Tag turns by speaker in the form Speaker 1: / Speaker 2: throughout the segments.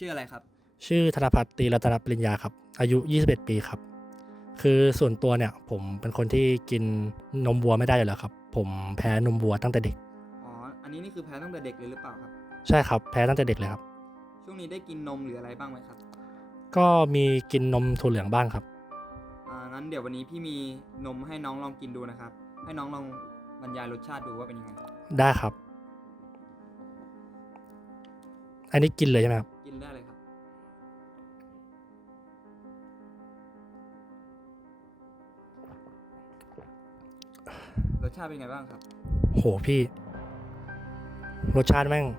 Speaker 1: ชื่ออะไรครับ
Speaker 2: ชื่อธนภัทร ตรีรัตนปริญญาครับ อายุ 21 ปีครับ คือส่วนตัวเนี่ยผมเป็นคนที่กินนมวัวไม่ได้อยู่แล้วครับ ผมแพ้นมวัวตั้งแต่เด็ก
Speaker 1: อ๋อ อันนี้นี่คือแพ้ตั้งแต่เด็กเลยหรือเปล่าครับ
Speaker 2: ใช่ครับ แพ้ตั้งแต่เด็กเลยครับ
Speaker 1: ช่วงนี้ได้กินนมหรืออะไรบ้างไหมครับ
Speaker 2: ก็มีกินนมถั่วเหลืองบ้างครับ
Speaker 1: งั้นเดี๋ยววันนี้พี่มีนมให้น้องลองกินดูนะครับ ให้น้องลองบรรยายรสชาติดูว่าเป็นยังไง
Speaker 2: ได้ครับ อันนี้กินเลยใช่ไหมครับ
Speaker 1: กินได้เลยครับ รสชาติเป็นไงบ้างครับ
Speaker 2: โหพี่ รสชาติแม่ง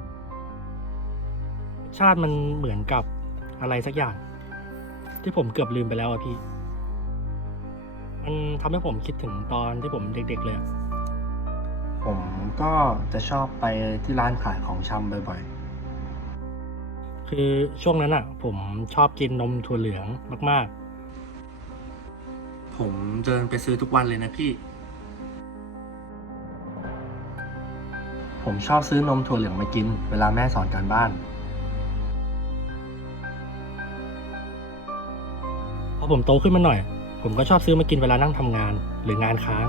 Speaker 2: รสชาติมันเหมือนกับอะไรสักอย่าง ที่ผมเกือบลืมไปแล้วอะพี่ มันทำให้ผมคิดถึงตอนที่ผมเด็กๆเลยอะ
Speaker 3: ผมก็จะชอบไปที่ร้านขายของชำบ่อย
Speaker 2: คือช่วงนั้นอ่ะ ผมชอบกินนมถั่วเหลืองมาก
Speaker 3: ๆ ผมเดินไปซื้อทุกวันเลยนะพี่ ผมชอบซื้อนมถั่วเหลืองมากิน เวลาแม่สอนการบ้าน
Speaker 2: ๆ พอผมโตขึ้นมาหน่อย ผมก็ชอบซื้อมากินเวลานั่งทำงานหรืองานค้าง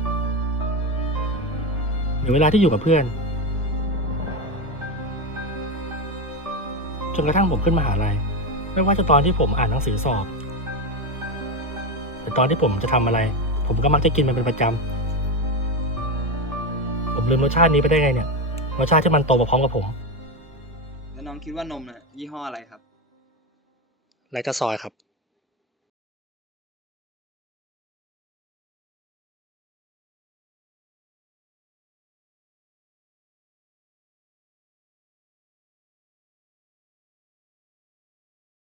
Speaker 2: หรือเวลาที่อยู่กับเพื่อน จนกระทั่งผมขึ้นมหาลัย ไม่ว่าจะตอนที่ผมอ่านหนังสือสอบ หรือตอนที่ผมจะทำอะไร ผมก็มักจะกินมันเป็นประจำ ผมลืมรสชาตินี้ไปได้ไงเนี่ย รสชาติที่มันโตมาพร้อมกับผม
Speaker 1: แล้วน้องคิดว่านมน่ะยี่ห้ออะไรครับ
Speaker 2: ไลตาซอยครับ